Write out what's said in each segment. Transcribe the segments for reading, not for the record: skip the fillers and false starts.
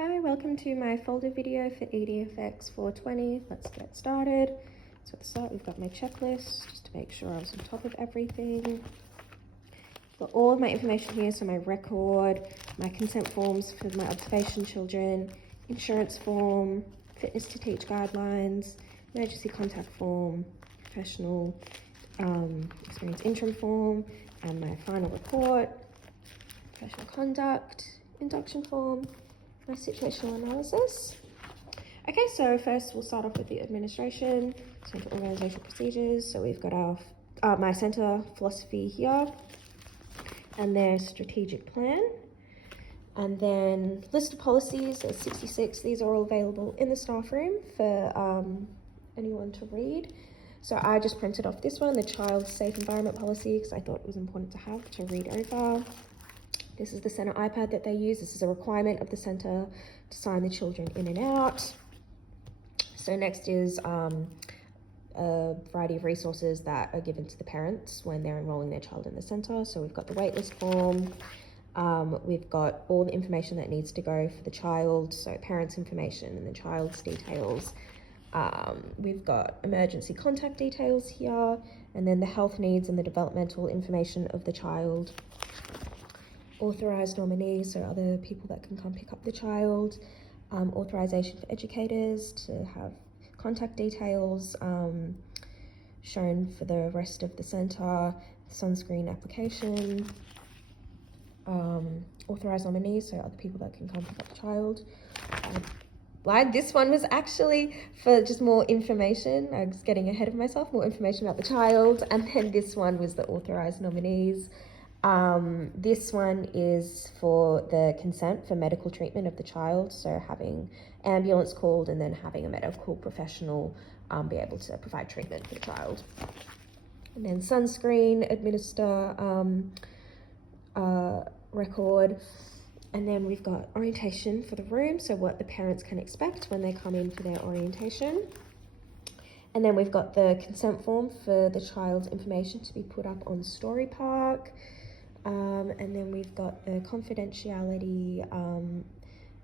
Hi, welcome to my folder video for EDFX420. Let's get started. So at the start, we've got my checklist, just to make sure I was on top of everything. Got all of my information here, so my record, my consent forms for my observation children, insurance form, fitness to teach guidelines, emergency contact form, professional experience interim form, and my final report, professional conduct, induction form, my situational analysis. Okay, so first we'll start off with the administration, centre organisational procedures. So we've got our my centre philosophy here, and their strategic plan, and then list of policies. There's 66. These are all available in the staff room for anyone to read. So I just printed off this one, the child safe environment policy, because I thought it was important to have to read over. This is the centre iPad that they use. This is a requirement of the centre to sign the children in and out. So next is a variety of resources that are given to the parents when they're enrolling their child in the centre. So we've got the waitlist form. We've got all the information that needs to go for the child, so parents' information and the child's details. We've got emergency contact details here, and then the health needs and the developmental information of the child. Authorised nominees, so other people that can come pick up the child. Authorisation for educators to have contact details shown for the rest of the centre. Sunscreen application. Authorised nominees, so other people that can come pick up the child. This one was actually for just more information. I was getting ahead of myself, more information about the child. And then this one was the authorised nominees. This one is for the consent for medical treatment of the child, so having ambulance called and then having a medical professional be able to provide treatment for the child. And then sunscreen, administer record, and then we've got orientation for the room, so what the parents can expect when they come in for their orientation. And then we've got the consent form for the child's information to be put up on Story Park. And then we've got the confidentiality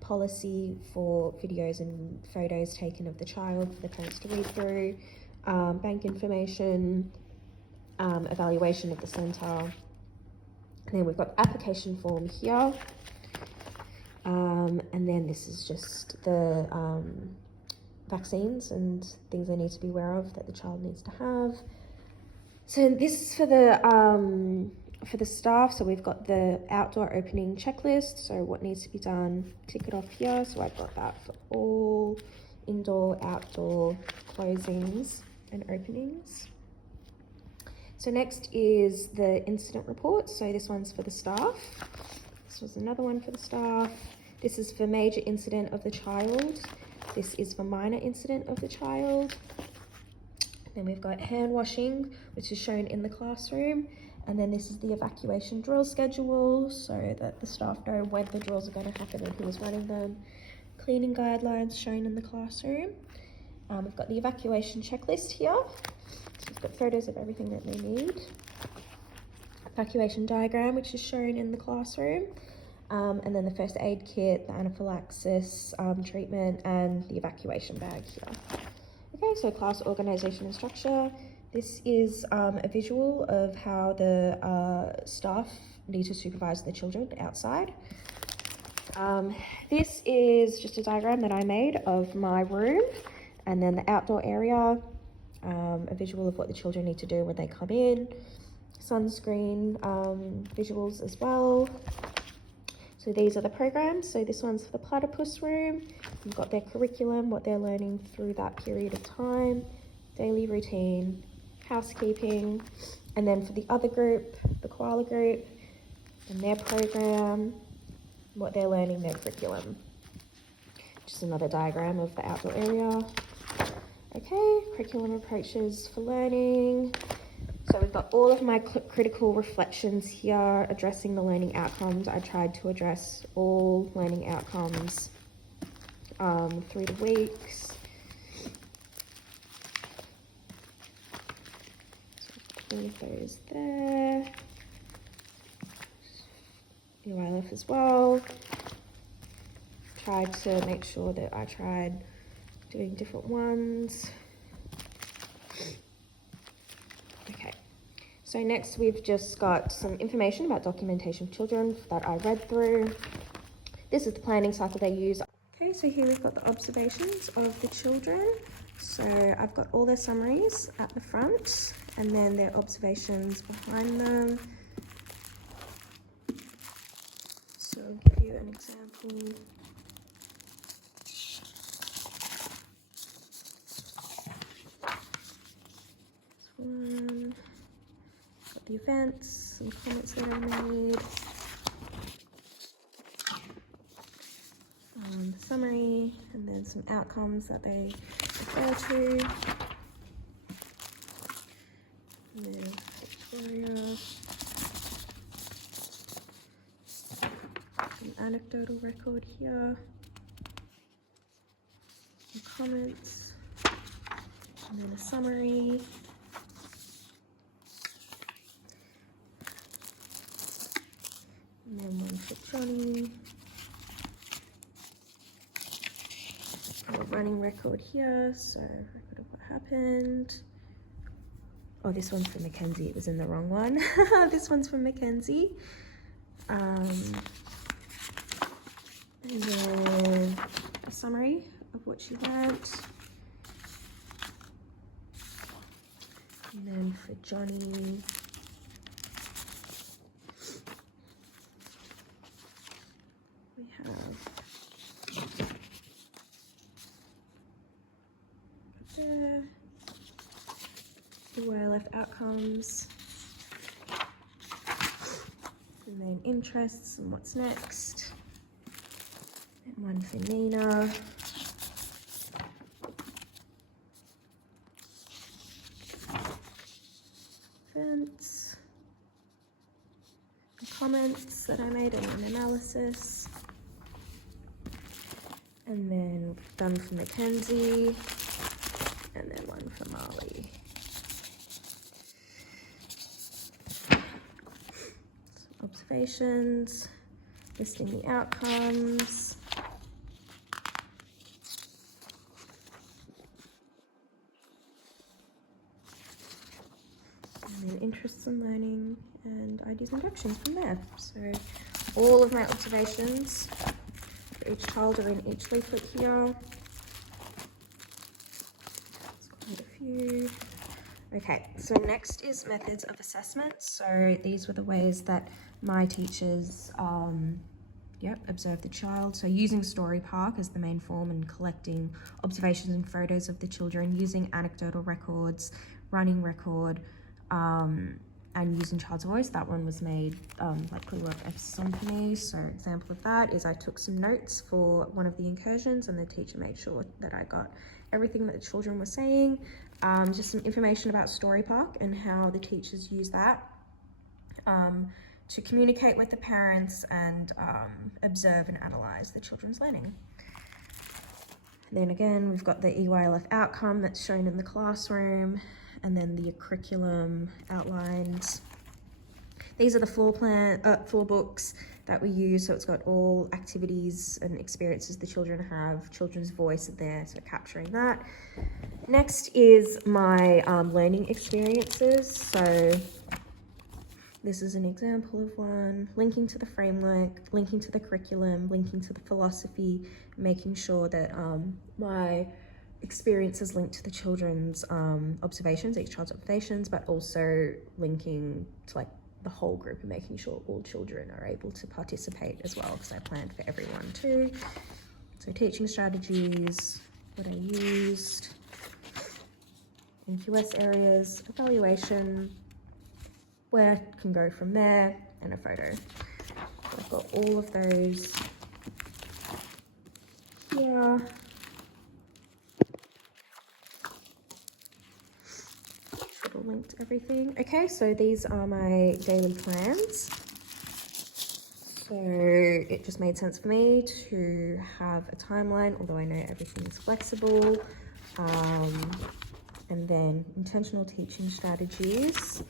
policy for videos and photos taken of the child for the parents to read through, bank information, evaluation of the centre. And then we've got the application form here. And then this is just the vaccines and things they need to be aware of that the child needs to have. So this is for the staff. So we've got the outdoor opening checklist, so what needs to be done, tick it off here. So I've got that for all indoor, outdoor closings and openings. So next is the incident report. So this one's for the staff. This was another one for the staff. This is for major incident of the child. This is for minor incident of the child. Then we've got hand washing, which is shown in the classroom. And then this is the evacuation drill schedule, so that the staff know when the drills are going to happen and who is running them. Cleaning guidelines shown in the classroom. We've got the evacuation checklist here. So we've got photos of everything that they need. Evacuation diagram, which is shown in the classroom. And then the first aid kit, the anaphylaxis treatment, and the evacuation bag here. Okay, so class organisation and structure. This is a visual of how the staff need to supervise the children outside. This is just a diagram that I made of my room, and then the outdoor area, a visual of what the children need to do when they come in. Sunscreen visuals as well. So these are the programs. So this one's for the platypus room. You've got their curriculum, what they're learning through that period of time, daily routine, housekeeping, and then for the other group, the koala group, and their program, what they're learning, their curriculum. Just another diagram of the outdoor area. Okay, curriculum approaches for learning. So we've got all of my critical reflections here addressing the learning outcomes. I tried to address all learning outcomes through the weeks. So all of those there. UILF as well. tried to make sure that I tried doing different ones. Okay, so next we've just got some information about documentation of children that I read through. This is the planning cycle they use. Okay, so here we've got the observations of the children. So I've got all their summaries at the front and then their observations behind them. So I'll give you an example. This one, got the events, some comments that I made. The summary, and then some outcomes that they refer to. And then Victoria. An anecdotal record here. Some comments. And then a summary. And then one for Johnny. A running record here, so record of what happened. Oh, this one's for Mackenzie, it was in the wrong one. This one's from Mackenzie. And then a summary of what she learnt. And then for Johnny, we have where I left outcomes, the main interests and what's next, and one for Nina, events, the comments that I made and an analysis, and then done for Mackenzie, and then one for Molly. Some observations, listing the outcomes. And then interests in learning and ideas and actions from there. So all of my observations for each child are in each leaflet here. Quite a few. Okay, so next is methods of assessment. So these were the ways that my teachers observed the child. So using Story Park as the main form and collecting observations and photos of the children, using anecdotal records, running record, and using child's voice. That one was made like pre-work emphasis on for me. So example of that is I took some notes for one of the incursions and the teacher made sure that I got everything that the children were saying. Just some information about Story Park and how the teachers use that to communicate with the parents and observe and analyze the children's learning. Then again, we've got the EYLF outcome that's shown in the classroom, and then the curriculum outlines. These are the floor books that we use, so it's got all activities and experiences the children have, children's voice there, so capturing that. Next is my learning experiences. So this is an example of one, linking to the framework, linking to the curriculum, linking to the philosophy, making sure that my experiences linked to the children's observations, each child's observations, but also linking to like the whole group and making sure all children are able to participate as well, because I planned for everyone too. So teaching strategies, what I used, NQS areas, evaluation, where I can go from there, and a photo. So I've got all of those here. Link to everything. Okay, so these are my daily plans. So it just made sense for me to have a timeline, although I know everything is flexible. And then intentional teaching strategies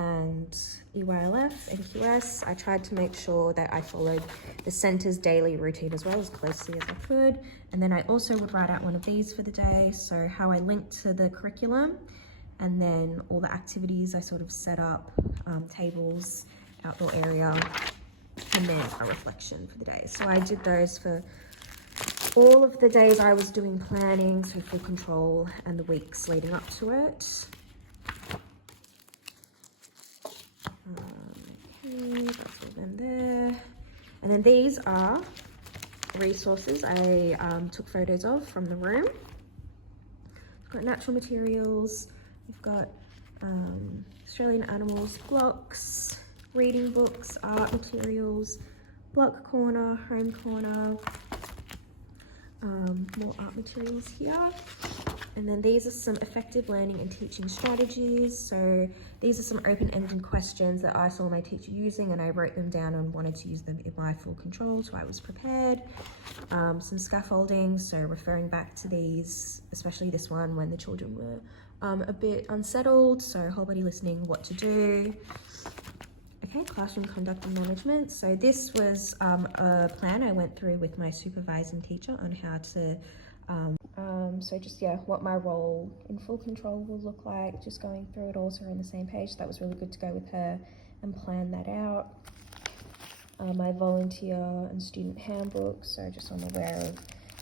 and EYLF and QS. I tried to make sure that I followed the centre's daily routine as well, as closely as I could. And then I also would write out one of these for the day, so how I linked to the curriculum, and then all the activities I sort of set up, tables, outdoor area, and then a reflection for the day. So I did those for all of the days I was doing planning, so full control, and the weeks leading up to it. Okay, that's all them there. And then these are resources I took photos of from the room. We've got natural materials, we've got Australian animals blocks, reading books, art materials, block corner, home corner, more art materials here. And then these are some effective learning and teaching strategies. So these are some open-ended questions that I saw my teacher using, and I wrote them down and wanted to use them in my full control, so I was prepared. Some scaffolding, so referring back to these, especially this one when the children were a bit unsettled, so whole body listening, what to do. Okay, classroom conduct and management. So this was a plan I went through with my supervising teacher on how to, so just, yeah, what my role in full control will look like, just going through it all so we're on the same page. That was really good to go with her and plan that out. My volunteer and student handbook, so just so I'm aware of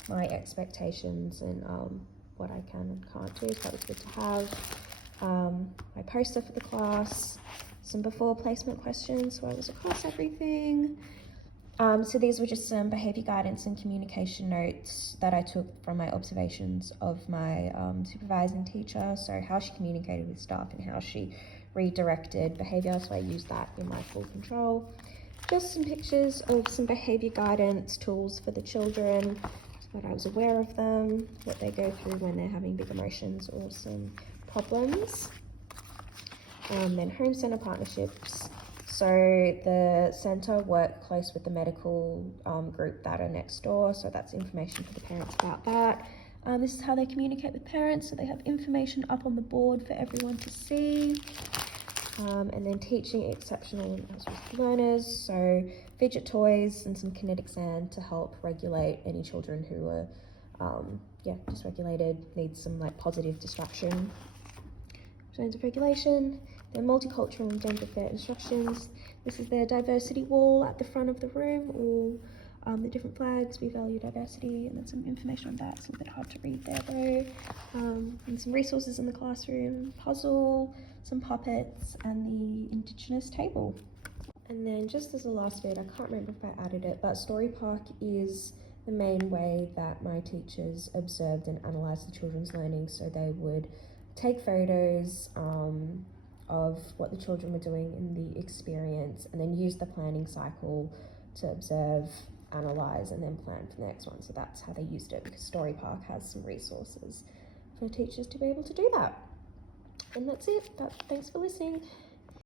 my expectations and what I can and can't do, so that was good to have. My poster for the class, some before placement questions, so I was across everything. So these were just some behaviour guidance and communication notes that I took from my observations of my supervising teacher, so how she communicated with staff and how she redirected behaviour, so I used that in my full control. Just some pictures of some behaviour guidance tools for the children, so that I was aware of them, what they go through when they're having big emotions or some problems. Then home centre partnerships. So the centre work close with the medical group that are next door, so that's information for the parents about that. This is how they communicate with parents, so they have information up on the board for everyone to see. And then teaching exceptional and at-risk learners, so fidget toys and some kinetic sand to help regulate any children who are dysregulated, need some like positive distraction. Zones of regulation. Their multicultural and gender fair instructions. This is their diversity wall at the front of the room, all the different flags, we value diversity, and then some information on that. It's a bit hard to read there though. And some resources in the classroom, puzzle, some puppets, and the Indigenous table. And then just as a last bit, I can't remember if I added it, but Story Park is the main way that my teachers observed and analysed the children's learning, so they would take photos of what the children were doing in the experience, and then use the planning cycle to observe, analyse, and then plan for the next one. So that's how they used it, because Story Park has some resources for teachers to be able to do that. And that's it. Thanks for listening.